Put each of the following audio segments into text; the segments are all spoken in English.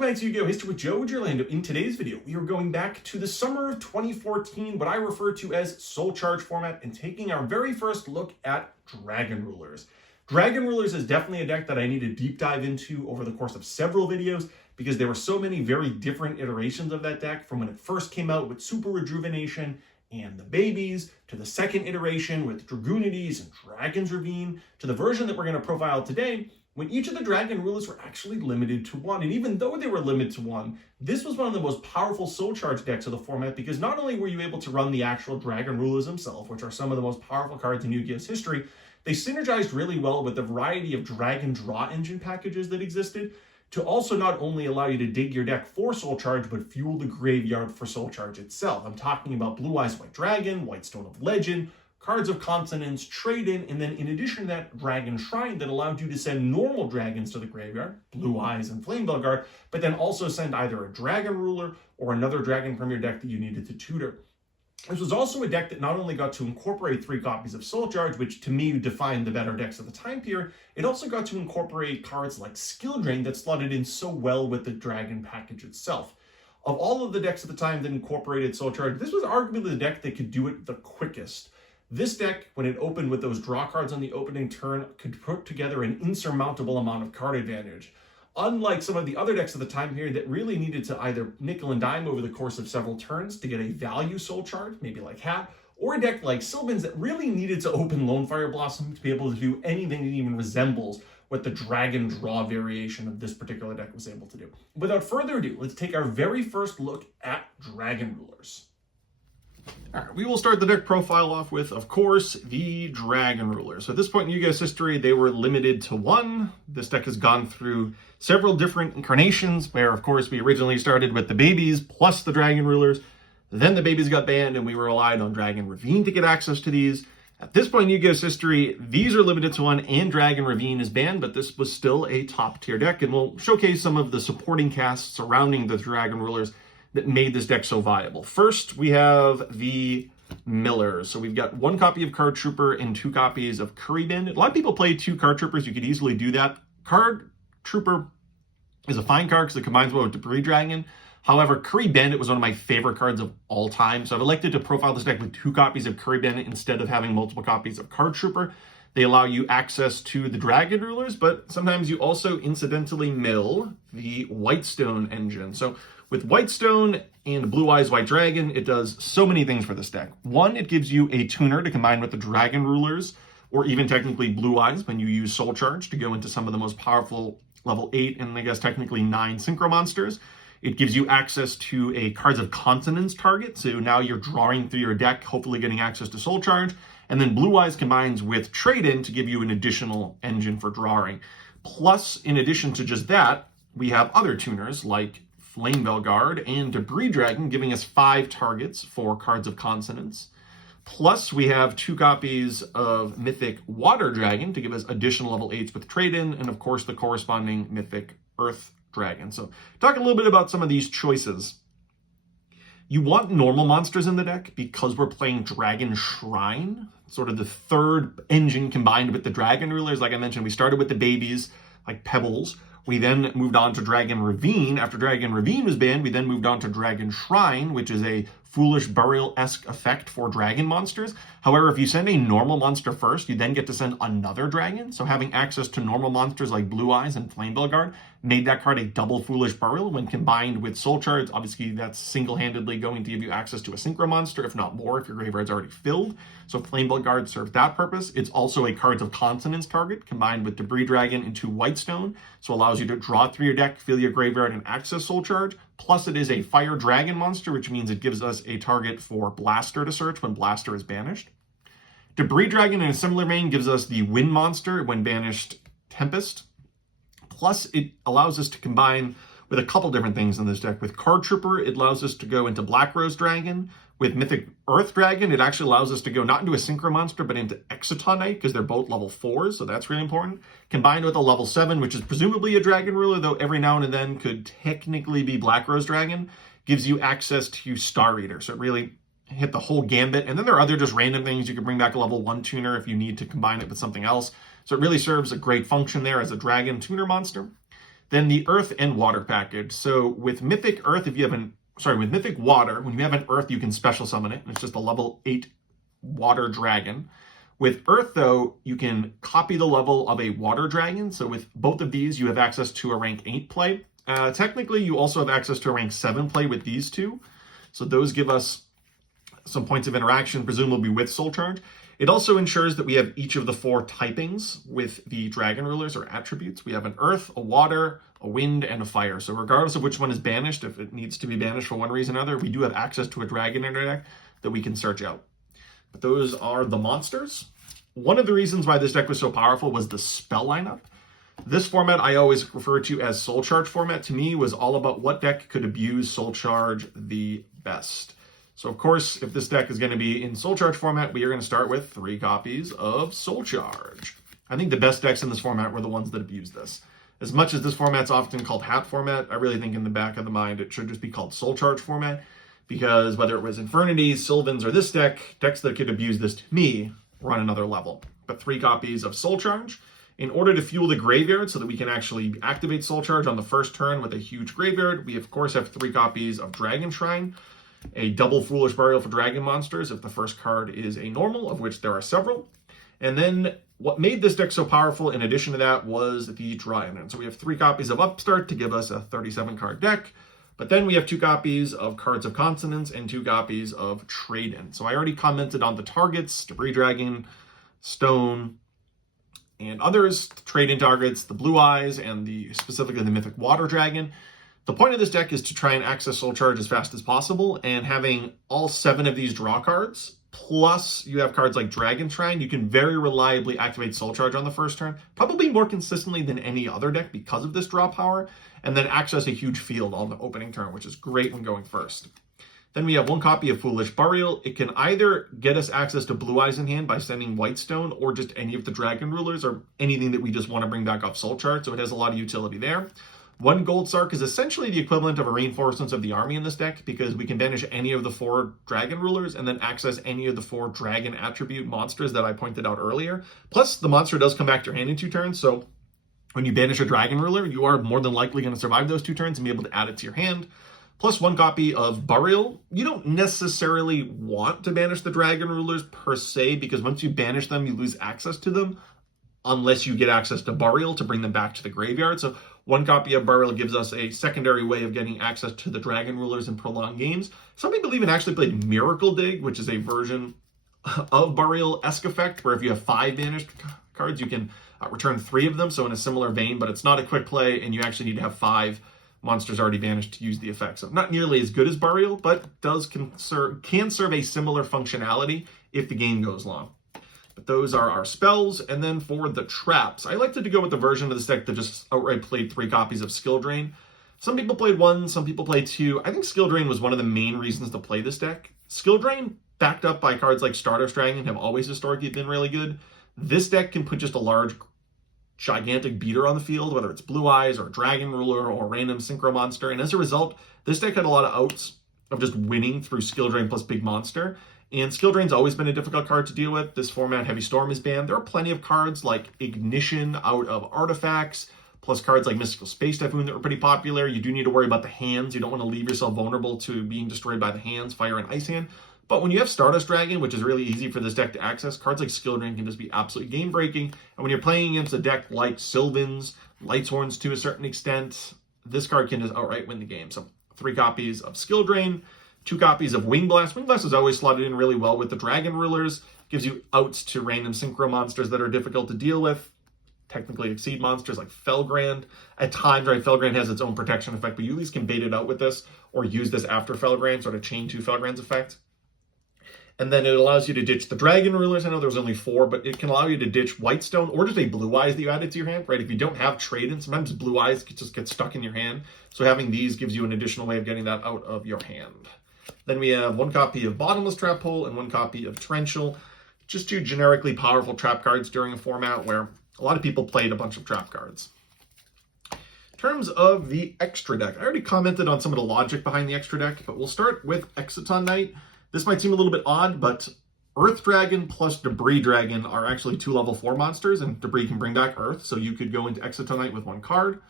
welcome back to Yu-Gi-Oh! History with Joe Giorlando. In today's video, we are going back to the summer of 2014, what I refer to as Soul Charge format, and taking our very first look at Dragon Rulers. Dragon Rulers is definitely a deck that I need to deep dive into over the course of several videos, because there were so many very different iterations of that deck, from when it first came out with Super Rejuvenation and the babies, to the second iteration with Dragoonities and Dragon's Ravine, to the version that we're going to profile today, when each of the Dragon Rulers were actually limited to one. And even though they were limited to one, this was one of the most powerful Soul Charge decks of the format, because not only were you able to run the actual Dragon Rulers themselves, which are some of the most powerful cards in Yu-Gi-Oh's history, they synergized really well with the variety of Dragon Draw Engine packages that existed, to also not only allow you to dig your deck for Soul Charge, but fuel the graveyard for Soul Charge itself. I'm talking about Blue Eyes White Dragon, White Stone of Legend, Cards of Consonance, Trade-In, and then in addition to that, Dragon Shrine that allowed you to send normal dragons to the graveyard, Blue Eyes and Flame Guard, but then also send either a Dragon Ruler or another dragon from your deck that you needed to tutor. This was also a deck that not only got to incorporate 3 copies of Soul Charge, which to me defined the better decks of the time period, it also got to incorporate cards like Skill Drain that slotted in so well with the dragon package itself. Of all of the decks at the time that incorporated Soul Charge, this was arguably the deck that could do it the quickest. This deck, when it opened with those draw cards on the opening turn, could put together an insurmountable amount of card advantage. Unlike some of the other decks of the time period that really needed to either nickel and dime over the course of several turns to get a value Soul Charge, maybe like Hat, or a deck like Sylvan's that really needed to open Lone Fire Blossom to be able to do anything that even resembles what the Dragon Draw variation of this particular deck was able to do. Without further ado, let's take our very first look at Dragon Rulers. All right, we will start the deck profile off with, of course, the Dragon Ruler. So at this point in Yu-Gi-Oh's history, they were limited to 1. This deck has gone through several different incarnations, where, of course, we originally started with the babies plus the Dragon Rulers. Then the babies got banned, and we relied on Dragon Ravine to get access to these. At this point in Yu-Gi-Oh's history, these are limited to 1, and Dragon Ravine is banned, but this was still a top-tier deck, and we'll showcase some of the supporting casts surrounding the Dragon Rulers that made this deck so viable. First, we have the Millers. So we've got 1 copy of Card Trooper and 2 copies of Curry Bandit. A lot of people play 2 Card Troopers. You could easily do that. Card Trooper is a fine card because it combines well with Debris Dragon. However, Curry Bandit was one of my favorite cards of all time, so I've elected to profile this deck with 2 copies of Curry Bandit instead of having multiple copies of Card Trooper. They allow you access to the Dragon Rulers, but sometimes you also incidentally mill the Whitestone engine. So with Whitestone and Blue Eyes White Dragon, it does so many things for this deck. 1, it gives you a tuner to combine with the Dragon Rulers, or even technically Blue Eyes when you use Soul Charge to go into some of the most powerful level 8 and I guess technically 9 Synchro Monsters. It gives you access to a Cards of Consonance target, so now you're drawing through your deck, hopefully getting access to Soul Charge. And then Blue Eyes combines with Trade-In to give you an additional engine for drawing. Plus, in addition to just that, we have other tuners like Flame Guard and Debris Dragon, giving us 5 targets for Cards of Consonance. Plus, we have 2 copies of Mythic Water Dragon to give us additional level 8s with Trade-In, and of course the corresponding Mythic Earth Dragon. So, talk a little bit about some of these choices. You want normal monsters in the deck because we're playing Dragon Shrine, sort of the 3rd engine combined with the Dragon Rulers. Like I mentioned, we started with the babies, like Pebbles. We then moved on to Dragon Ravine. After Dragon Ravine was banned, we then moved on to Dragon Shrine, which is a Foolish Burial-esque effect for dragon monsters. However, if you send a normal monster first, you then get to send another dragon. So having access to normal monsters like Blue Eyes and Flame Guard made that card a double Foolish Burial. When combined with Soul Charge, obviously that's single-handedly going to give you access to a Synchro Monster, if not more, if your graveyard's already filled. So Flame Guard serves that purpose. It's also a Cards of Consonance target, combined with Debris Dragon into Whitestone, so allows you to draw through your deck, fill your graveyard, and access Soul Charge. Plus, it is a Fire Dragon monster, which means it gives us a target for Blaster to search when Blaster is banished. Debris Dragon, in a similar vein, gives us the Wind monster when banished Tempest. Plus, it allows us to combine with a couple different things in this deck. With Card Trooper, it allows us to go into Black Rose Dragon. With Mythic Earth Dragon, it actually allows us to go not into a Synchro Monster, but into Exotonite, because they're both level 4s, so that's really important. Combined with a level 7, which is presumably a Dragon Ruler, though every now and then could technically be Black Rose Dragon, gives you access to Star Eater. So it really hit the whole gambit. And then there are other just random things. You can bring back a level 1 tuner if you need to combine it with something else. So it really serves a great function there as a Dragon tuner monster. Then the Earth and Water package. So with Mythic Earth, with Mythic Water, when you have an Earth, you can special summon it. It's just a level 8 Water Dragon. With Earth, though, you can copy the level of a Water Dragon. So with both of these, you have access to a rank 8 play. Technically, you also have access to a rank 7 play with these two. So those give us some points of interaction, presumably with Soul Charge. It also ensures that we have each of the 4 typings with the Dragon Rulers or attributes. We have an Earth, a Water, a Wind, and a Fire. So regardless of which one is banished, if it needs to be banished for one reason or another, we do have access to a Dragon in our deck that we can search out. But those are the monsters. One of the reasons why this deck was so powerful was the spell lineup. This format I always refer to as Soul Charge format, to me, was all about what deck could abuse Soul Charge the best. So, of course, if this deck is going to be in Soul Charge format, we are going to start with 3 copies of Soul Charge. I think the best decks in this format were the ones that abuse this. As much as this format's often called Hat format, I really think in the back of the mind it should just be called Soul Charge format, because whether it was Infernities, Sylvans, or this deck, decks that could abuse this, to me, were on another level. But 3 copies of Soul Charge. In order to fuel the graveyard so that we can actually activate Soul Charge on the first turn with a huge graveyard, we of course have 3 copies of Dragon Shrine, a double Foolish Burial for Dragon monsters if the first card is a normal, of which there are several. And then what made this deck so powerful in addition to that was the Draw Engine. So we have 3 copies of Upstart to give us a 37 card deck, but then we have 2 copies of Cards of Consonance and 2 copies of Trade-In. So I already commented on the targets, Debris Dragon, Stone, and others, trade-in targets, the Blue Eyes, and specifically the Mythic Water Dragon. The point of this deck is to try and access Soul Charge as fast as possible, and having all 7 of these draw cards, plus you have cards like Dragon Shrine, you can very reliably activate Soul Charge on the first turn, probably more consistently than any other deck because of this draw power, and then access a huge field on the opening turn, which is great when going first. Then we have 1 copy of Foolish Burial. It can either get us access to Blue Eyes in hand by sending Whitestone, or just any of the Dragon Rulers, or anything that we just want to bring back off Soul Charge, so it has a lot of utility there. 1 Gold Sark is essentially the equivalent of a Reinforcements of the Army in this deck, because we can banish any of the 4 Dragon Rulers and then access any of the 4 Dragon attribute monsters that I pointed out earlier. Plus, the monster does come back to your hand in 2 turns, so when you banish a Dragon Ruler, you are more than likely going to survive those 2 turns and be able to add it to your hand. Plus 1 copy of Burial. You don't necessarily want to banish the Dragon Rulers per se, because once you banish them, you lose access to them, unless you get access to Burial to bring them back to the graveyard. So 1 copy of Burial gives us a secondary way of getting access to the Dragon Rulers in prolonged games. Some people even actually played Miracle Dig, which is a version of Burial-esque effect, where if you have 5 banished cards, you can return 3 of them, so in a similar vein, but it's not a quick play, and you actually need to have 5 monsters already banished to use the effect. So not nearly as good as Burial, but can serve a similar functionality if the game goes long. But those are our spells. And then for the traps, I liked to go with the version of this deck that just outright played 3 copies of Skill Drain. Some people played 1, some people played 2. I think Skill Drain was one of the main reasons to play this deck. Skill Drain, backed up by cards like Stardust Dragon, have always historically been really good. This deck can put just a large, gigantic beater on the field, whether it's Blue Eyes or Dragon Ruler or random Synchro Monster. And as a result, this deck had a lot of outs of just winning through Skill Drain plus Big Monster. And Skill Drain's always been a difficult card to deal with. This format, Heavy Storm is banned. There are plenty of cards like Ignition out of Artifacts, plus cards like Mystical Space Typhoon that were pretty popular. You do need to worry about the hands. You don't want to leave yourself vulnerable to being destroyed by the hands, Fire and Ice Hand. But when you have Stardust Dragon, which is really easy for this deck to access, cards like Skill Drain can just be absolutely game-breaking. And when you're playing against a deck like Sylvans, Lightsworns to a certain extent, this card can just outright win the game. So 3 copies of Skill Drain, 2 copies of Wing Blast. Wing Blast is always slotted in really well with the Dragon Rulers. Gives you outs to random Synchro monsters that are difficult to deal with. Technically Exceed monsters like Felgrand. At times, right, Felgrand has its own protection effect, but you at least can bait it out with this, or use this after Felgrand, sort of chain 2 Felgrand's effect. And then it allows you to ditch the Dragon Rulers. I know there's only 4, but it can allow you to ditch Whitestone or just a Blue Eyes that you added to your hand, right? If you don't have Trade-In, sometimes Blue Eyes just get stuck in your hand. So having these gives you an additional way of getting that out of your hand. Then we have 1 copy of Bottomless Trap Hole and 1 copy of Torrential. Just 2 generically powerful trap cards during a format where a lot of people played a bunch of trap cards. In terms of the extra deck, I already commented on some of the logic behind the extra deck, but we'll start with Exciton Knight. This might seem a little bit odd, but Earth Dragon plus Debris Dragon are actually 2 level 4 monsters, and Debris can bring back Earth, so you could go into Exciton Knight with 1 card.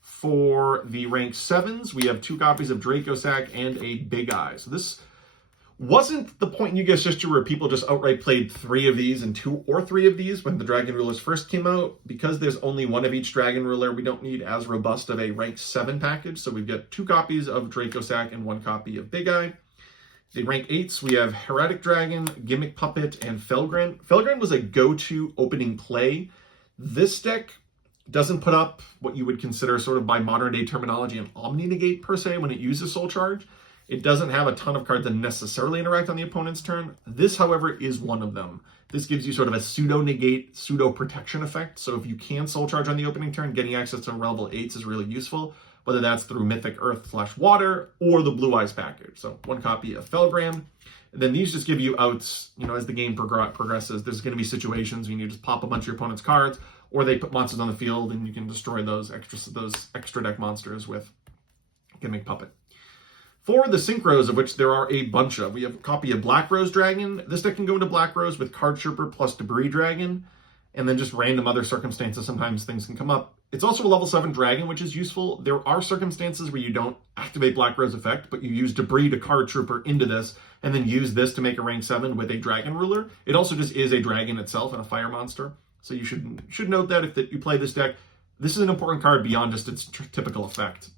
For the rank 7s, we have 2 copies of Dracosac and a Big Eye. So this wasn't the point in Yu-Gi-Oh! History where people just outright played 3 of these and 2 or 3 of these when the Dragon Rulers first came out. Because there's only 1 of each Dragon Ruler, we don't need as robust of a rank 7 package. So we've got 2 copies of Dracosac and 1 copy of Big Eye. The rank 8s, we have Heretic Dragon, Gimmick Puppet, and Felgren. Felgren was a go-to opening play. This deck doesn't put up what you would consider sort of by modern day terminology an Omni-Negate per se when it uses Soul Charge. It doesn't have a ton of cards that necessarily interact on the opponent's turn. This, however, is one of them. This gives you sort of a pseudo-negate, pseudo-protection effect. So if you can Soul Charge on the opening turn, getting access to level 8s is really useful, whether that's through Mythic Earth/Water or the Blue Eyes package. So 1 copy of Felgran. And then these just give you outs, as the game progresses. There's going to be situations when you just pop a bunch of your opponent's cards, or they put monsters on the field and you can destroy those extra deck monsters with Gimmick Puppet. For the Synchros, of which there are a bunch of, we have a copy of Black Rose Dragon. This deck can go into Black Rose with Card Trooper plus Debris Dragon, and then just random other circumstances. Sometimes things can come up. It's also a level 7 dragon, which is useful. There are circumstances where you don't activate Black Rose effect, but you use Debris to Card Trooper into this, and then use this to make a rank 7 with a Dragon Ruler. It also just is a dragon itself and a fire monster. So you should note that if you play this deck, this is an important card beyond just its typical effect.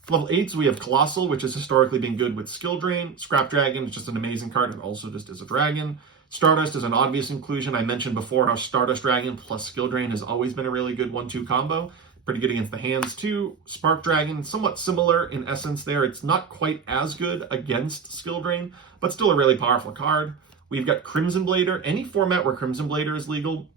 For level 8s, we have Colossal, which has historically been good with Skill Drain. Scrap Dragon is just an amazing card and also just is a dragon. Stardust is an obvious inclusion. I mentioned before how Stardust Dragon plus Skill Drain has always been a really good 1-2 combo. Pretty good against the hands too. Spark Dragon, somewhat similar in essence there. It's not quite as good against Skill Drain, but still a really powerful card. We've got Crimson Blader. Any format where Crimson Blader is legal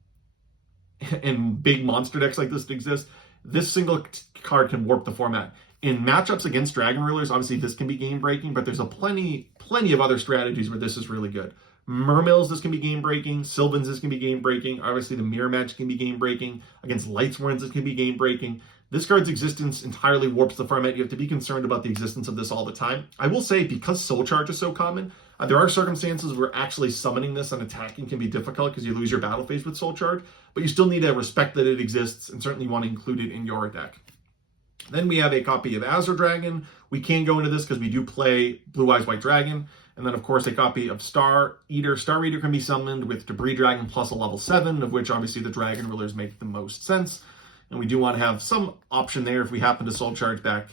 and big monster decks like this exist, this single card can warp the format. In matchups against Dragon Rulers, obviously this can be game-breaking, but there's plenty of other strategies where this is really good. Mermills, this can be game-breaking. Sylvans, this can be game-breaking. Obviously, the Mirror Match can be game-breaking. Against Lightsworns, this can be game-breaking. This card's existence entirely warps the format. You have to be concerned about the existence of this all the time. I will say, because Soul Charge is so common, there are circumstances where actually summoning this and attacking can be difficult because you lose your battle phase with Soul Charge, but you still need to respect that it exists and certainly want to include it in your deck. Then we have a copy of Azure Dragon. We can go into this because we do play Blue Eyes White Dragon. And then, of course, a copy of Star Eater. Star Eater can be summoned with Debris Dragon plus a level 7, of which obviously the Dragon Rulers make the most sense. And we do want to have some option there if we happen to Soul Charge back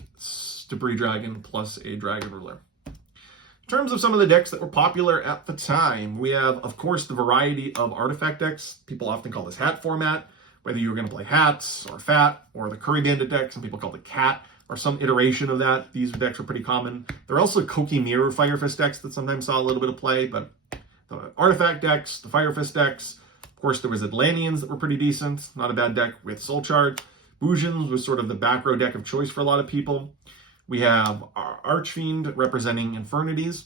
Debris Dragon plus a Dragon Ruler. In terms of some of the decks that were popular at the time, we have, of course, the variety of artifact decks. People often call this hat format, whether you're going to play hats or fat or the Curry Bandit deck. Some people call it cat or some iteration of that. These decks are pretty common. There are also Koki Mirror Fire Fist decks that sometimes saw a little bit of play, but the artifact decks, the Fire Fist decks, of course, there was Atlanteans that were pretty decent. Not a bad deck with Soul Charge. Bujins was sort of the back row deck of choice for a lot of people. We have our Archfiend representing Infernities.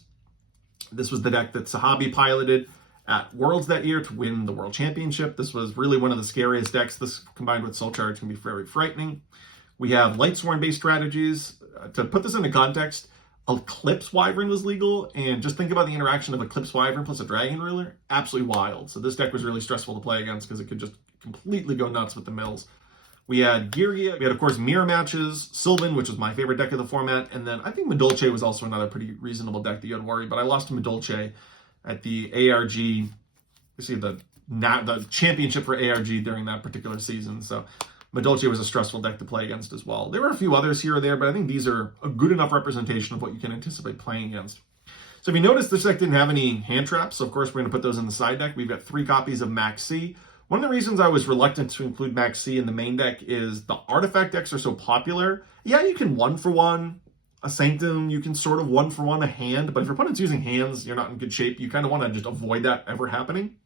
This was the deck that Sahabi piloted at Worlds that year to win the World Championship. This was really one of the scariest decks. This combined with Soul Charge can be very frightening. We have Lightsworn-based strategies. To put this into context, Eclipse Wyvern was legal, and just think about the interaction of Eclipse Wyvern plus a Dragon Ruler. Absolutely wild. So this deck was really stressful to play against because it could just completely go nuts with the mills. We had Giria. We had, of course, Mirror Matches, Sylvan, which was my favorite deck of the format, and then I think Medolce was also another pretty reasonable deck that you had to worry, but I lost to Medolce at the ARG, you see the championship for ARG during that particular season. So Medolce was a stressful deck to play against as well. There were a few others here or there, but I think these are a good enough representation of what you can anticipate playing against. So if you notice, this deck didn't have any hand traps. So of course, we're going to put those in the side deck. We've got 3 copies of Max C. One of the reasons I was reluctant to include Max C in the main deck is the artifact decks are so popular. Yeah, you can 1-for-1 a Sanctum, you can sort of 1-for-1 a hand, but if your opponent's using hands, you're not in good shape. You kind of want to just avoid that ever happening.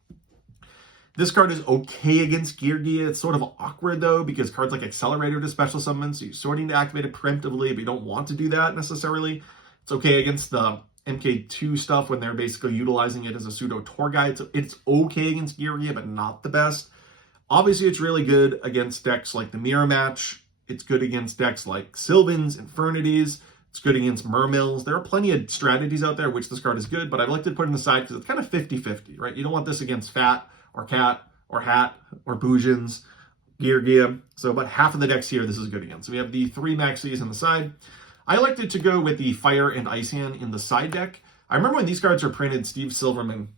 This card is okay against Giria. It's sort of awkward, though, because cards like Accelerator to special summon, so you sort of need to activate it preemptively, but you don't want to do that necessarily. It's okay against the MK2 stuff when they're basically utilizing it as a pseudo tour guide. So it's okay against Giria, but not the best. Obviously, it's really good against decks like the Mirror Match. It's good against decks like Sylvans, Infernities. It's good against Mermills. There are plenty of strategies out there which this card is good, but I'd like to put it aside because it's kind of 50-50, right? You don't want this against Fat or Cat or Hat or Bujins Gear. So about half of the decks here, this is good against. So we have the 3 Maxis on the side. I elected to go with the Fire and Ice Hand in the side deck. I remember when these cards were printed, Steve Silverman,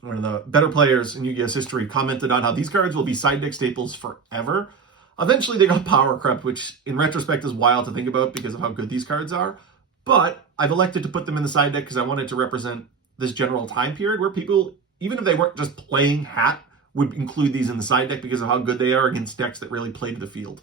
one of the better players in Yu-Gi-Oh's history, commented on how these cards will be side deck staples forever. Eventually they got power crept, which in retrospect is wild to think about because of how good these cards are. But I've elected to put them in the side deck because I wanted to represent this general time period where people, even if they weren't just playing Hat, would include these in the side deck because of how good they are against decks that really play to the field.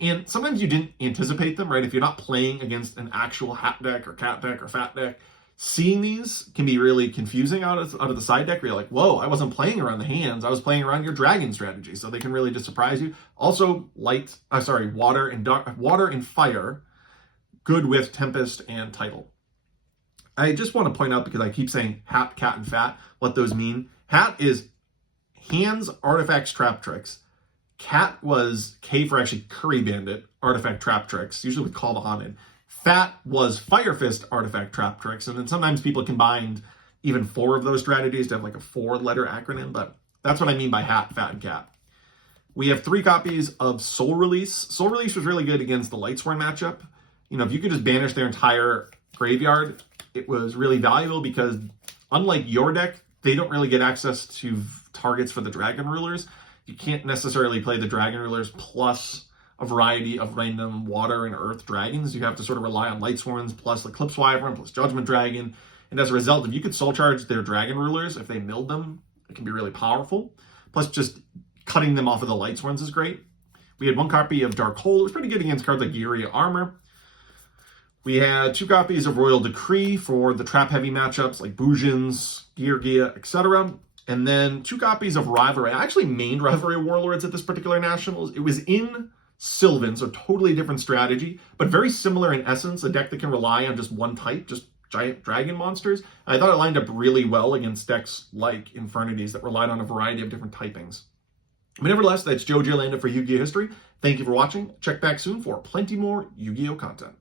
And sometimes you didn't anticipate them, right? If you're not playing against an actual Hat deck or Cat deck or Fat deck, seeing these can be really confusing out of the side deck where you're like, whoa, I wasn't playing around the hands. I was playing around your dragon strategy. So they can really just surprise you. Also, water and fire, good with Tempest and Tidal. I just want to point out, because I keep saying Hat, Cat, and Fat, what those mean. Hat is hands, artifacts, trap tricks. Cat was K for actually Curry Bandit, artifact trap tricks, usually with Call to Haunted. Fat was Fire Fist, artifact trap tricks, and then sometimes people combined even 4 of those strategies to have like a 4-letter acronym, but that's what I mean by Hat, Fat, and Cat. We have 3 copies of Soul Release. Soul Release was really good against the Lightsworn matchup. You know, if you could just banish their entire graveyard, it was really valuable because unlike your deck, they don't really get access to targets for the Dragon Rulers. You can't necessarily play the Dragon Rulers plus a variety of random water and earth dragons. You have to sort of rely on Lightsworns plus Eclipse Wyvern plus Judgment Dragon. And as a result, if you could soul charge their Dragon Rulers, if they milled them, it can be really powerful. Plus just cutting them off of the Lightsworns is great. We had 1 copy of Dark Hole. It was pretty good against cards like Giria Armor. We had 2 copies of Royal Decree for the trap-heavy matchups like Bujins, Gia, etc. And then 2 copies of Rivalry. I actually mained Rivalry Warlords at this particular Nationals. It was in Sylvan, so totally different strategy, but very similar in essence, a deck that can rely on just one type, just giant dragon monsters. And I thought it lined up really well against decks like Infernities that relied on a variety of different typings. But nevertheless, that's Giorlando for Yu-Gi-Oh! History. Thank you for watching. Check back soon for plenty more Yu-Gi-Oh! content.